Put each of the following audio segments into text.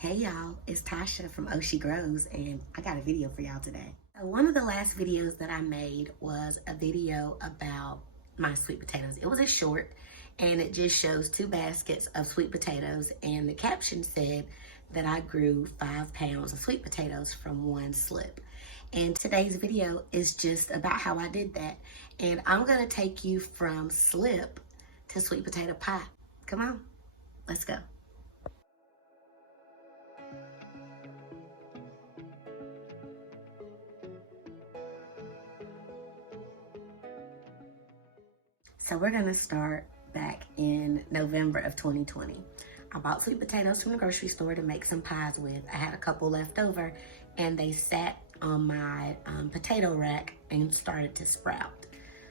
Hey y'all, it's Tasha from OhSheGrows, and I got a video for y'all today. So one of the last videos that I made was a video about my sweet potatoes. It was a short, and it just shows 2 baskets of sweet potatoes, and the caption said that I grew 5 pounds of sweet potatoes from 1 slip. And today's video is just about how I did that. And I'm gonna take you from slip to sweet potato pie. Come on, let's go. So we're gonna start back in November of 2020. I bought sweet potatoes from the grocery store to make some pies with. I had a couple left over and they sat on my potato rack and started to sprout.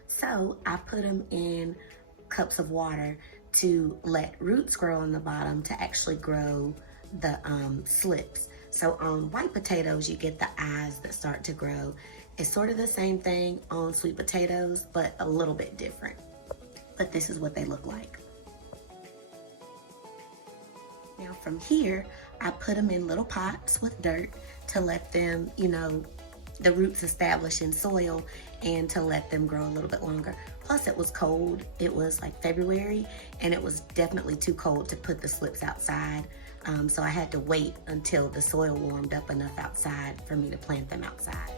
So I put them in cups of water to let roots grow on the bottom to actually grow the slips. So on white potatoes, you get the eyes that start to grow. It's sort of the same thing on sweet potatoes, but a little bit different. But this is what they look like. Now from here, I put them in little pots with dirt to let them, the roots establish in soil and to let them grow a little bit longer. Plus it was cold. It was like February and it was definitely too cold to put the slips outside. So I had to wait until the soil warmed up enough outside for me to plant them outside.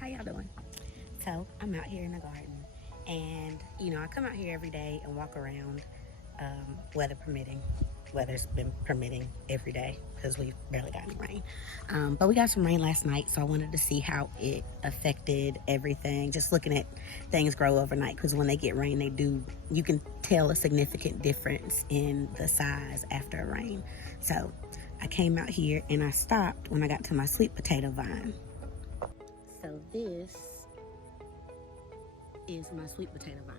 How y'all doing? So I'm out here in the garden and I come out here every day and walk around, weather permitting. Weather's been permitting every day because we've barely got any rain. But we got some rain last night, so I wanted to see how it affected everything. Just looking at things grow overnight, because when they get rain, you can tell a significant difference in the size after a rain. So I came out here and I stopped when I got to my sweet potato vine. So this is my sweet potato vine.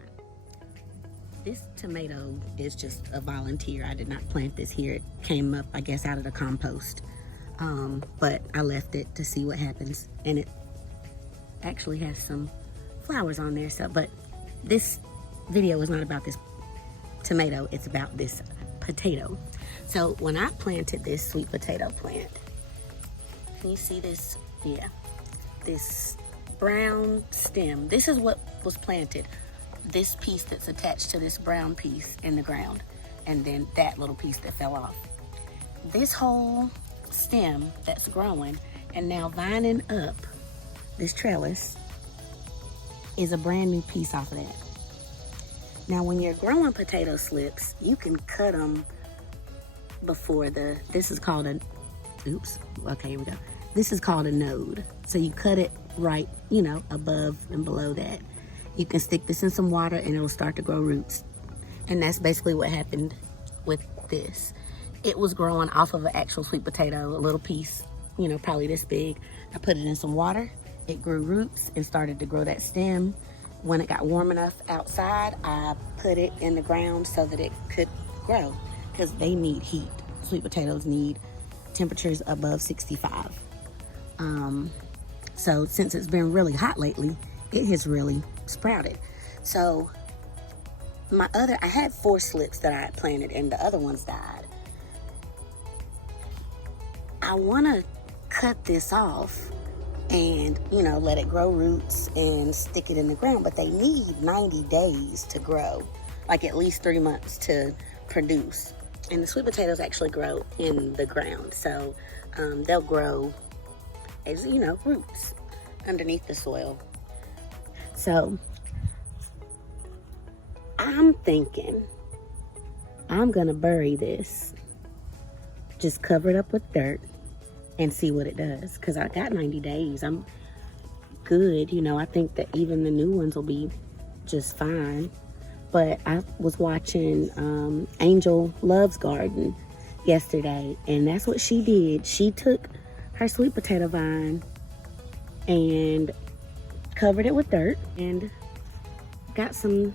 This tomato is just a volunteer. I did not plant this here. It came up, I guess, out of the compost. But I left it to see what happens. And it actually has some flowers on there. But this video is not about this tomato. It's about this potato. So when I planted this sweet potato plant, can you see this? Yeah. This brown stem, this is what was planted. This piece that's attached to this brown piece in the ground, and then that little piece that fell off. This whole stem that's growing and now vining up this trellis is a brand new piece off of that. Now when you're growing potato slips, you can cut them before this is called a, okay, here we go. This is called a node. So you cut it right, above and below that. You can stick this in some water and it'll start to grow roots. And that's basically what happened with this. It was growing off of an actual sweet potato, a little piece, probably this big. I put it in some water, it grew roots and started to grow that stem. When it got warm enough outside, I put it in the ground so that it could grow, because they need heat. Sweet potatoes need temperatures above 65. So since it's been really hot lately, it has really sprouted. So I had 4 slips that I had planted and the other ones died. I want to cut this off and, let it grow roots and stick it in the ground, but they need 90 days to grow, like at least 3 months to produce. And the sweet potatoes actually grow in the ground. So they'll grow as, roots underneath the soil. So I'm thinking I'm gonna bury this, just cover it up with dirt and see what it does, because I got 90 days. I'm good. I think that even the new ones will be just fine. But I was watching Angel Love's Garden yesterday, and that's what she did. She took her sweet potato vine and covered it with dirt and got some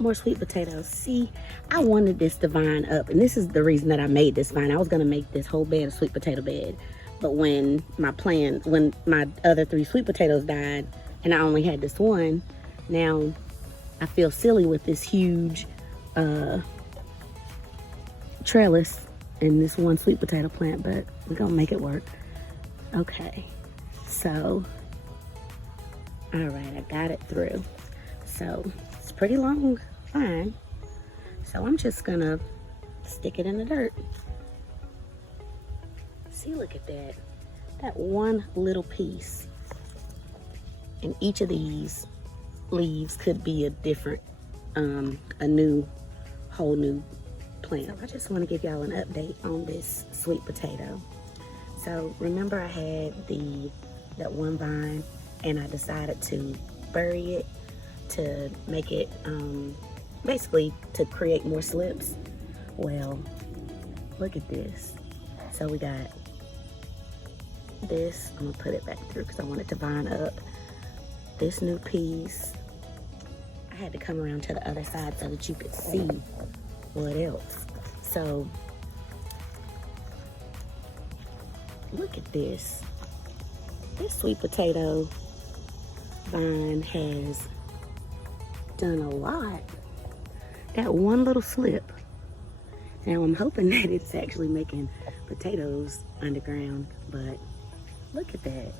more sweet potatoes. See, I wanted this to vine up, and this is the reason that I made this vine. I was gonna make this whole bed a sweet potato bed, but when my other 3 sweet potatoes died, and I only had this one, now I feel silly with this huge trellis and this one sweet potato plant, but we're gonna make it work. Okay, so, all right, I got it through. So it's pretty long vine. So I'm just gonna stick it in the dirt. See, look at that. That one little piece. And each of these leaves could be a different, whole new plant. So I just want to give y'all an update on this sweet potato. So remember I had that one vine, and I decided to bury it to make it, basically to create more slips. Well, look at this. So we got this. I'm gonna put it back through because I want it to vine up. This new piece. I had to come around to the other side so that you could see what else. So look at this. This sweet potato vine has done a lot. That one little slip. Now I'm hoping that it's actually making potatoes underground, but look at that.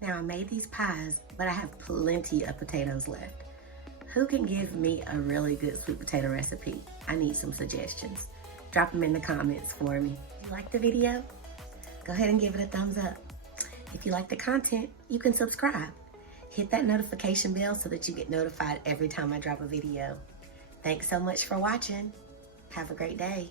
Now I made these pies, but I have plenty of potatoes left. Who can give me a really good sweet potato recipe? I need some suggestions. Drop them in the comments for me. If you like the video, go ahead and give it a thumbs up. If you like the content, you can subscribe. Hit that notification bell so that you get notified every time I drop a video. Thanks so much for watching. Have a great day.